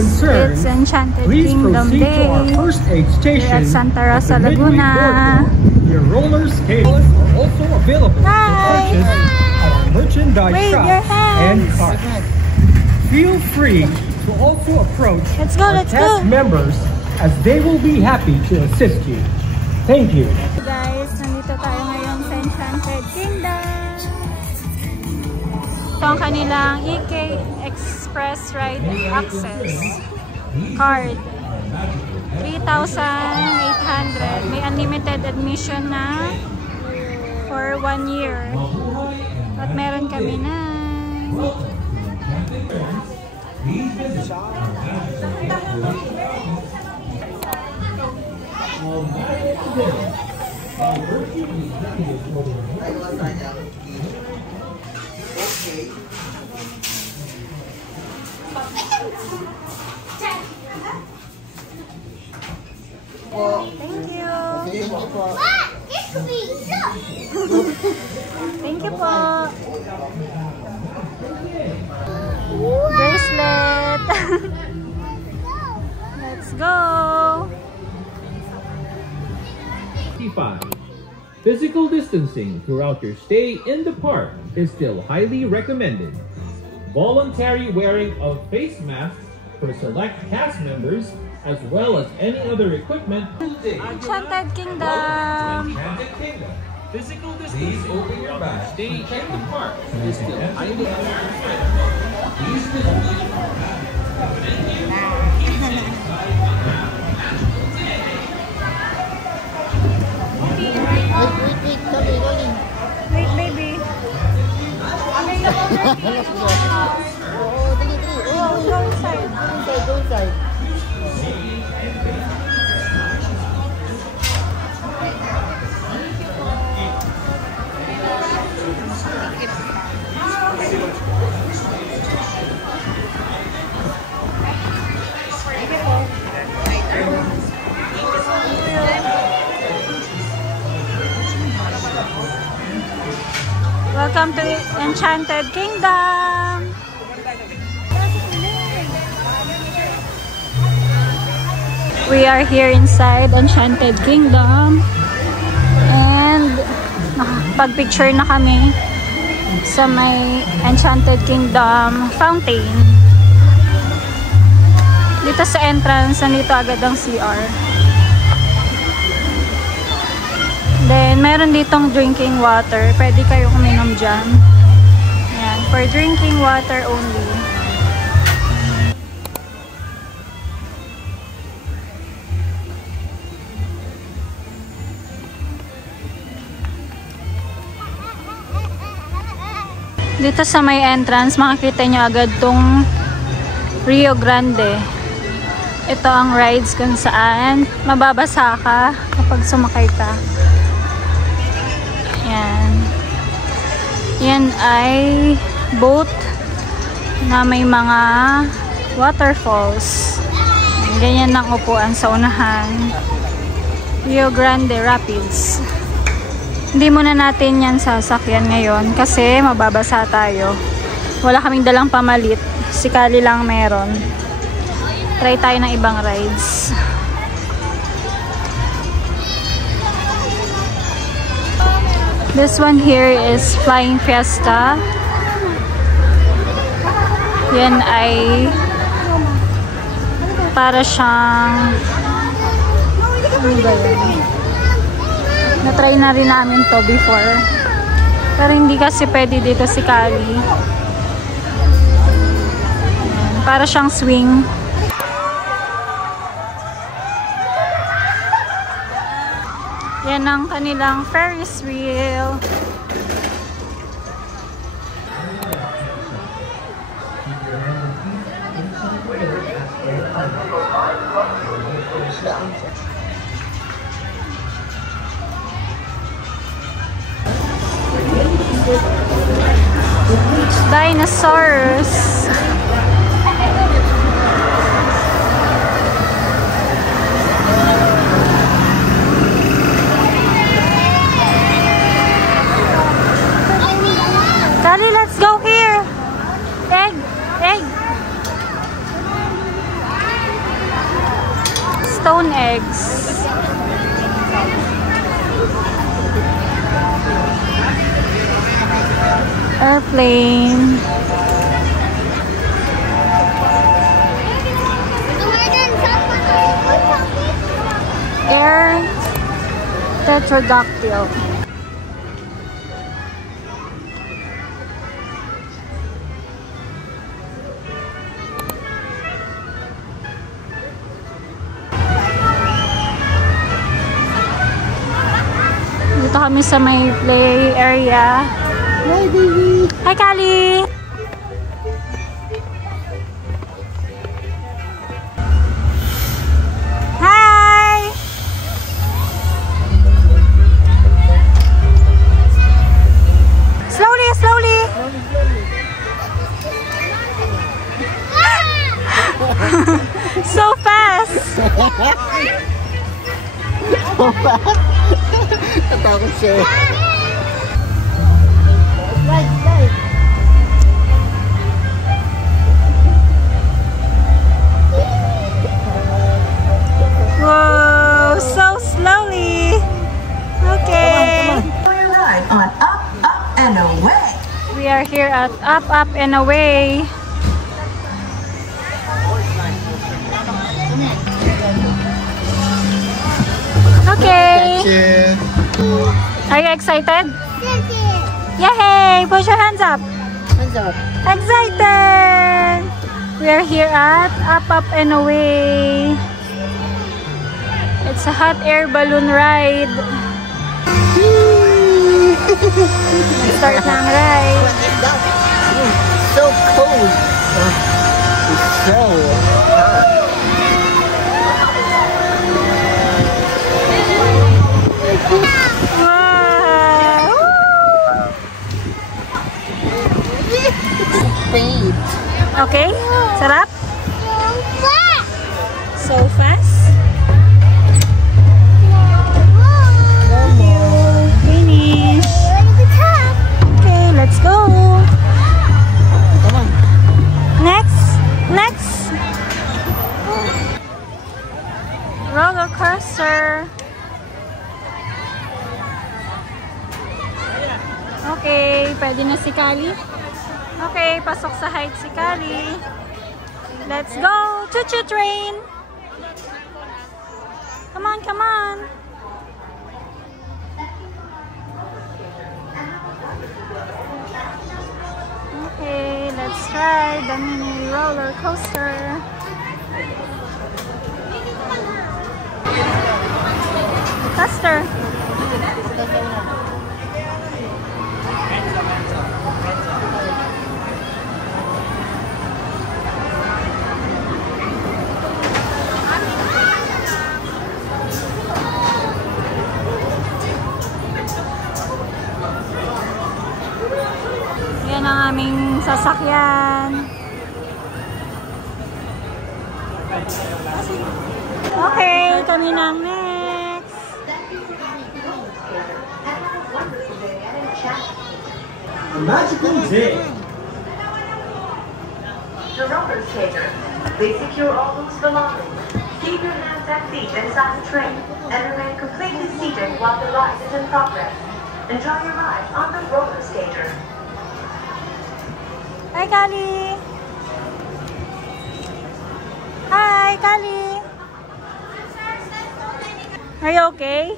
concerned, it's Enchanted please Kingdom proceed Day to our first aid station at Santa Rosa, at the Midway Laguna. Boardwalk. Your roller skates are also available Hi. for purchase at our merchandise Wave shop your hands. and cart. Feel free to also approach Let's go, our let's cast go. members as they will be happy to assist you. Thank you. Guys, nandito tayo ngayon sa Enchanted Kingdom. Ito ang kanilang EK Express Ride Access card. 3,800. May unlimited admission na for 1 year. At meron kami na. Thank you. Thank you po. Bracelet. Let's go. 55. Physical distancing throughout your stay in the park is still highly recommended. Voluntary wearing of face masks for select cast members as well as any other equipment. Enchanted Kingdom. Enchanted Kingdom. Physical distancing throughout your stay in the park is still highly recommended. Wait, baby. Go inside. Go inside. Welcome to Enchanted Kingdom. We are here inside Enchanted Kingdom and nakapag-picture na kami sa may Enchanted Kingdom fountain. Dito sa entrance, nandito agad ang CR. Then, meron ditong drinking water. Pwede kayong uminom dyan. Ayan, for drinking water only. Dito sa may entrance, makikita nyo agad tong Rio Grande. Ito ang rides kung saan mababasa ka kapag sumakay ka. Yan. Yan ay boat na may mga waterfalls. Ganyan ang upuan sa unahan. Rio Grande Rapids. Hindi muna natin yan sasakyan ngayon kasi mababasa tayo. Wala kaming dalang pamalit. Si Kali lang meron. Try tayo ng ibang rides. This one here is Flying Fiesta. Yan ay para siyang ano ba yan? Na-try na rin namin to before. Pero hindi kasi pwede dito si Kali. Para siyang swing. Yan ang kanilang Ferris wheel. Dinosaurs. Kali, let's go here. Egg. Airplane. Air Pterodactyl. Dito kami sa may play area. Hi, baby! Hi, Kali! Hi! Slowly, slowly! So fast! Natakot siya. Whoa, so slowly. Okay. On Up, Up, and Away. We are here at Up, Up, and Away. Okay. Are you excited? Yay! Put your hands up. Hands up. Excited! We are here at Up, Up, and Away. It's a hot air balloon ride. Start ng ride. So cold. It's so hot. Wow! Paint. Okay? Sarap? So fast? Finish. Okay, let's go. Come on. Next. Next. Roller coaster. Okay, pwede na si Kali. Okay, pasok sa height si Kali. Let's go! Choo-choo train! Come on, come on! Okay, let's try the mini roller coaster. Faster! Yan ang aming sasakyan. Okay, kami na ang next. A magical day. The roller skater. Please secure all loose belongings. Keep your hands and feet inside the train and remain completely seated while the ride is in progress. Enjoy your ride on the roller skater. Hi, Kali! Hi, Kali! Are you okay?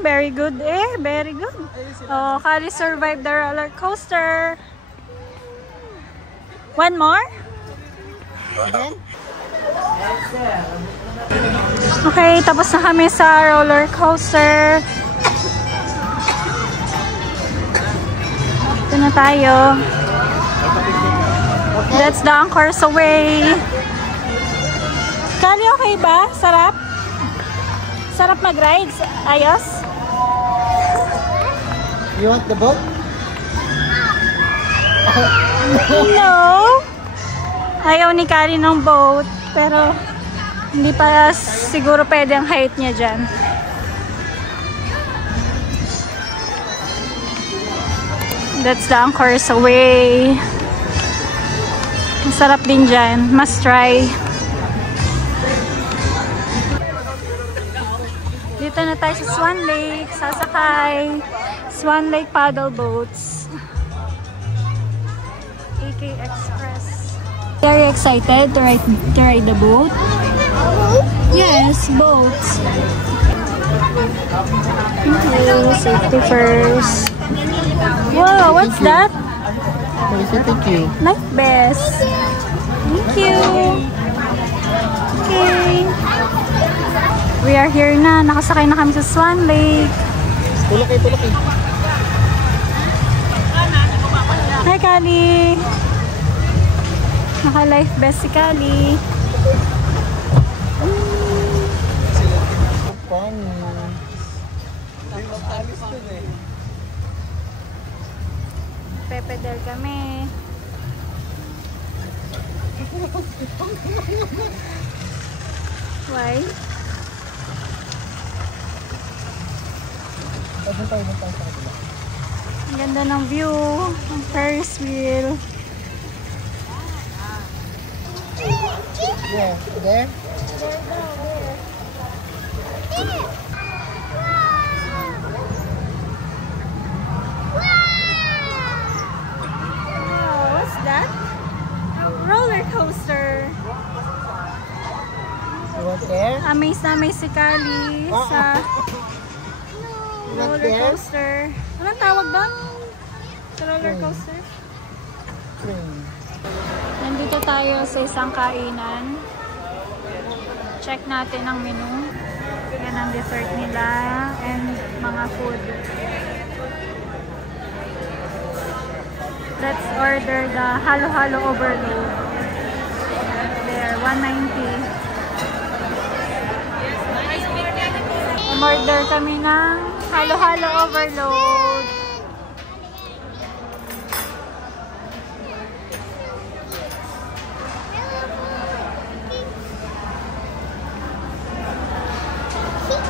Very good eh, very good. Oh, Kali survived the roller coaster. One more? Okay, tapos na kami sa roller coaster. Ito na tayo. That's the Anchors Away. Kali, okay ba? Sarap? Sarap mag-rides? Ayos? You want the boat? No. Ayaw ni Kali ng boat. Pero hindi pa siguro pwede ang height niya dyan. That's the Anchors Away. Masarap din dyan. Must try. Dito na tayo sa Swan Lake. Sasakay. Swan Lake paddle boats. JK Express. Very excited to ride the boat. Yes, boats. Okay, safety first. Wow, what's that? Thank you. Life vest. Thank you. Okay. We are here na. Nakasakay na kami sa Swan Lake. Tulaki. Hi, Kali. Naka-life vest si Kali. Pepedal kami. Why? Ang ganda ng view. Ang Ferris wheel. Yeah, there. Wow, what's that? A roller coaster. You want there? Amaze na amaze si Kali sa roller coaster. Anong tawag doon? Sa roller coaster? Nandito tayo sa isang kainan. Check natin ang menu. Yan ang dessert nila and mga food. Let's order the halo-halo overload. There, 190. Umorder kami ng halo-halo overload.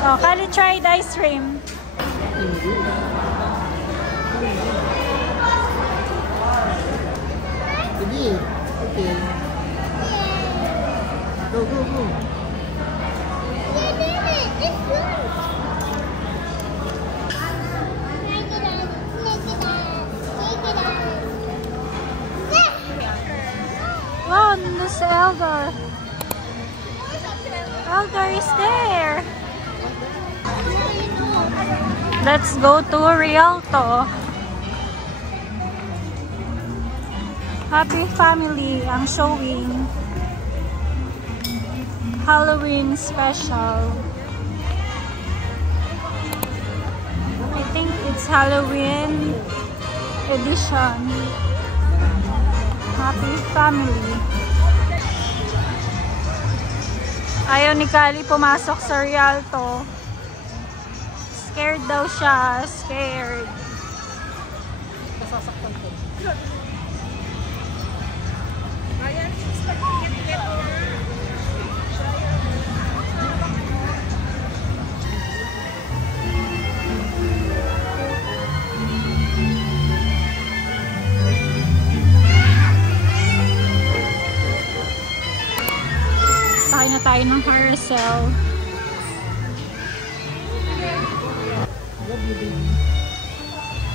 Oh, Kali tried ice cream. Okay. Go. Wow, there's Eldor. Eldor is there. Let's go to Rialto. Happy Family ang showing. Halloween special. I think it's Halloween edition. Happy Family. Ayaw ni Kali pumasok sa Rialto. Scared daw siya. Scared. Nasasaktan ko. Sakay na tayo ng carousel.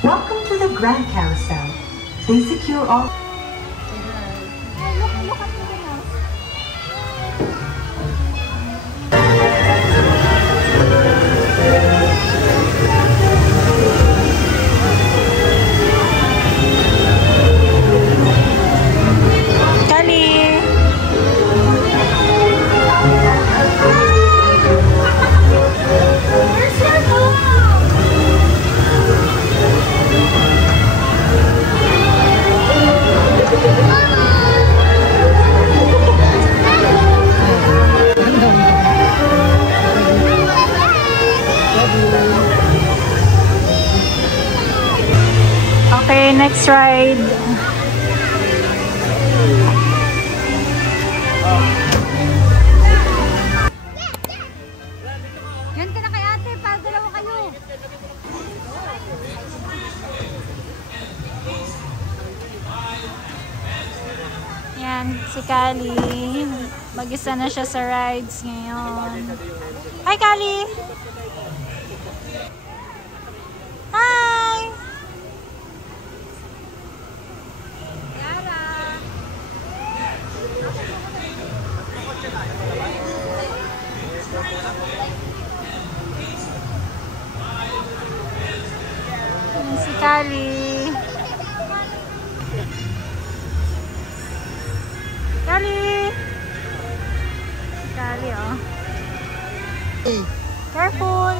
Welcome to the Grand Carousel. They secure all. Look at the mouse. Kali. Okay, next ride. Yan ka na kay ate, para dalawa kayo. Yan, si Kali. Mag-isa na siya sa rides ngayon. Hi, Kali! Hi! Yara! Kali. Kali. Kali, oh. Careful.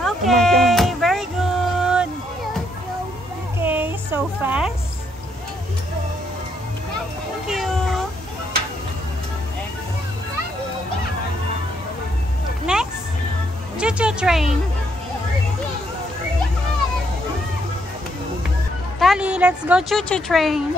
Okay, very good. Okay, so fast. Thank you. Next, choo-choo train. Kali, let's go choo-choo train.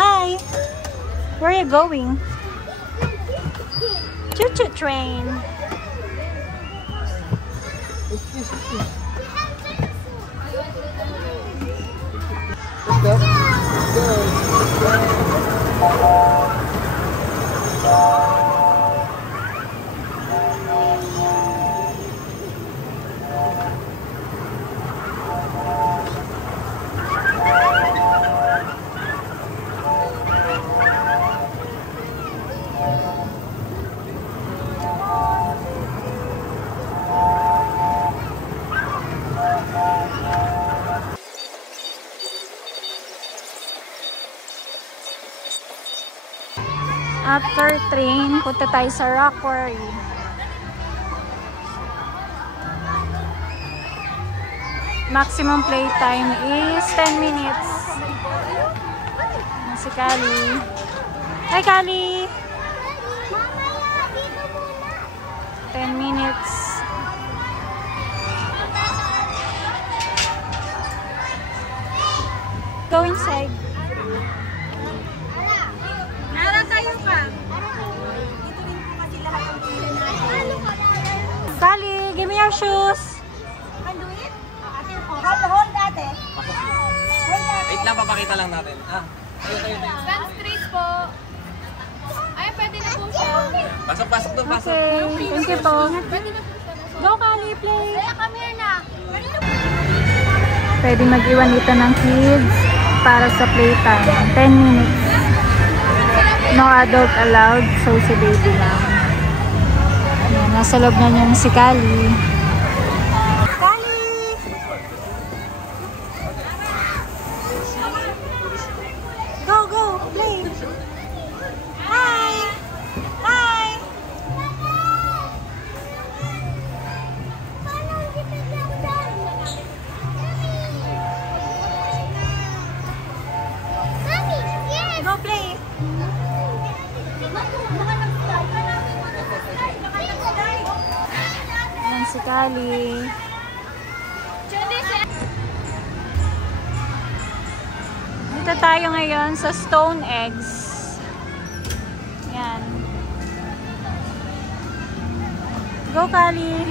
Hi, where are you going? Choo-choo train. Let's go. After train, punta tayo sa Rock Quarry. Maximum playtime is 10 minutes. Si Kali. Hi, Kali! 10 minutes. Go inside. Kali, give me your shoes. Can do it? Hold that eh. Wait lang, papakita lang natin. Stand straight po. Ay, pwede na po siya. Pasok doon, pasok. Okay, thank you po. Pwede na po siya. Go, Kali, play. Kaya come here na. Pwede mag-iwan dito ng kids para sa playtime. 10 minutes. No adult allowed, so si baby lang. Ayan, nasa loob na niyan si Kali. Kali! Go, go, play! Hi! Hi! Go play! Ayan si Kali. Dito tayo ngayon sa Stone Eggs. Ayan. Go, Kali!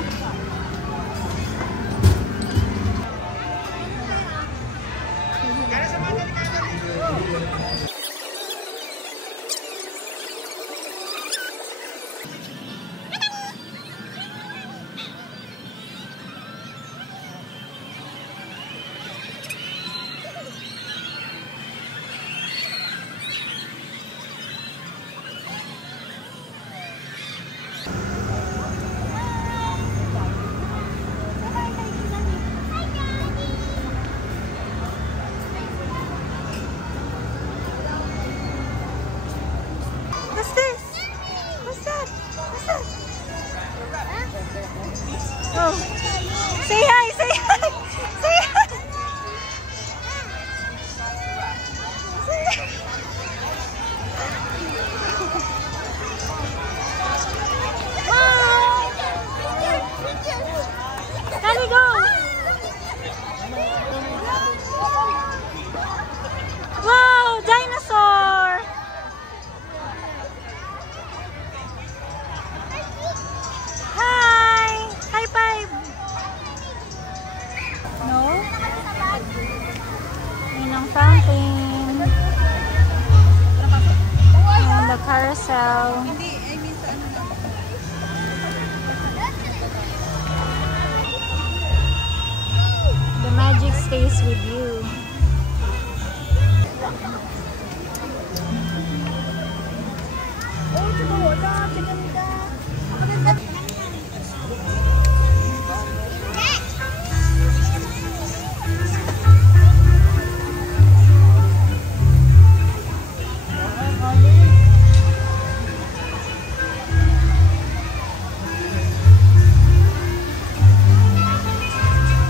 daw. Hindi, I mean sa ano na. The magic stays with you.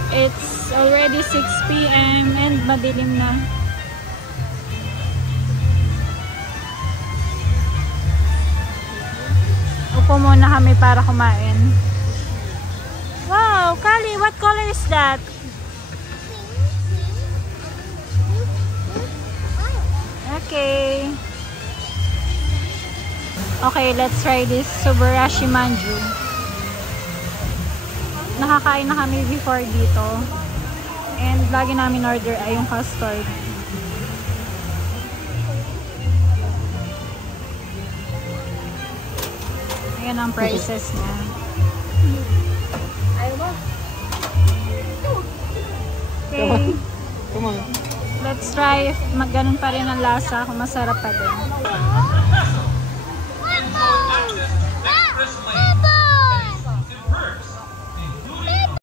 It's already 6 p.m. and madilim na. Upo muna kami para kumain. Wow, Kali, what color is that? Okay. Okay, let's try this Subarashi Manju. Nakakain na kami before dito. And lagi namin order ay yung custard. Ayan ang prices niya. Okay. Come on. Let's try if ganun pa rin ang lasa, kung masarap pa din.